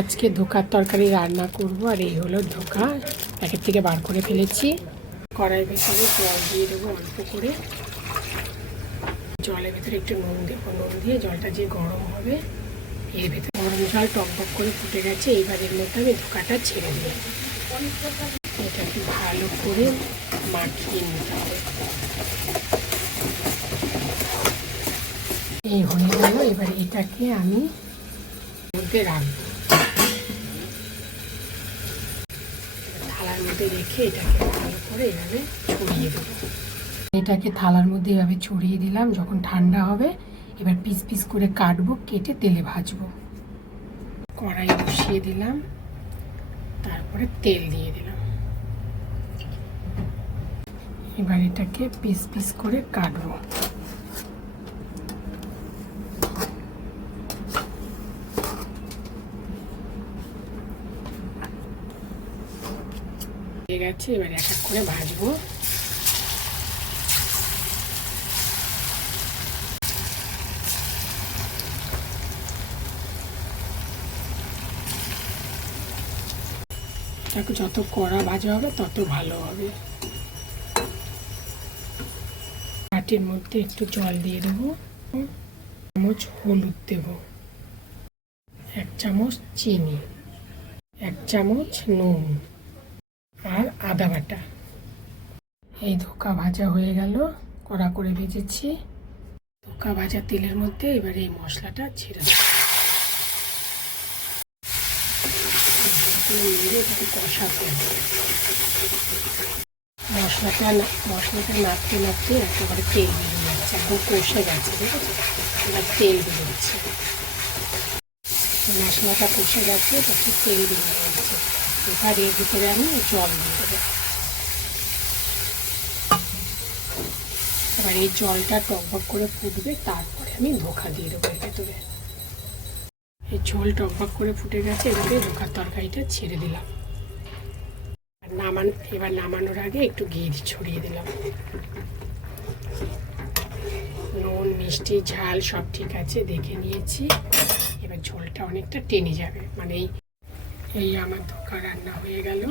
আজকে ধোকার তরকারি রান্না করব। আর এই হলো ধোকা, প্যাকেট থেকে বার করে ফেলেছি। কড়াই ভেতরে জল দিয়ে দেবো অল্প করে। জলের ভেতরে একটু নুন দেবো, নুন দিয়ে জলটা যে গরম হবে এর ভেতরে গরম জল টকবক করে ফুটে গেছে। এইবার এর মধ্যে আমি ধোকাটা ছেড়ে দিই। এটাকে ভালো করে মাখিয়ে নিতে হবে। এই হয়ে গেল। এবার এটাকে আমি মধ্যে রাখবো, থালার মধ্যে রেখে এটাকে ভালো করে এভাবে ছড়িয়ে দেবো। এটাকে থালার মধ্যে এভাবে ছড়িয়ে দিলাম। যখন ঠান্ডা হবে এবার পিস পিস করে কাটবো, কেটে তেলে ভাজবো। কড়াই বসিয়ে দিলাম, তারপরে তেল দিয়ে দিলাম। এবার এটাকে পিস পিস করে কাটবো। হয়ে গেছে, এবার এক এক করে ভাজবো। এটাকে যত কড়া ভাজা হবে তত ভালো হবে। বাটির মধ্যে একটু জল দিয়ে দেবো, চামচ হলুদ দেব, 1 চামচ চিনি, 1 চামচ নুন আর আদা বাটা। এই ধোকা ভাজা হয়ে গেল, কড়া করে ভেজেছি। ধোকা ভাজা তেলের মধ্যে এবার এই মশলাটা ছেড়ে দেবো। এটাকে কষাতে হবে। মশলাটা নাড়তে নাড়তে একেবারে তেল বেরিয়ে যাচ্ছে, একদম কষে গেছে। ঠিক আছে, এবার তেল বেরোচ্ছে। মশলাটা কষে গেছে, তাতে তেল বেরিয়ে যাচ্ছে। এবার এর ভিতরে আমি জল দিয়ে দেবো। এবার এই জলটা টকবক করে ফুটবে, তারপরে আমি ধোকা দিয়ে দেবো এর ভেতরে। এই ঝোল টকবক করে ফুটে গেছে, এভাবে ধোকার তরকারিটা ছেড়ে দিলাম। এবার নামানোর আগে একটু ঘি ছড়িয়ে দিলাম। নুন মিষ্টি ঝাল সব ঠিক আছে, দেখে নিয়েছি। এবার ঝোলটা অনেকটা টেনে যাবে, মানে এই আমার ধোকা রান্না হয়ে গেল।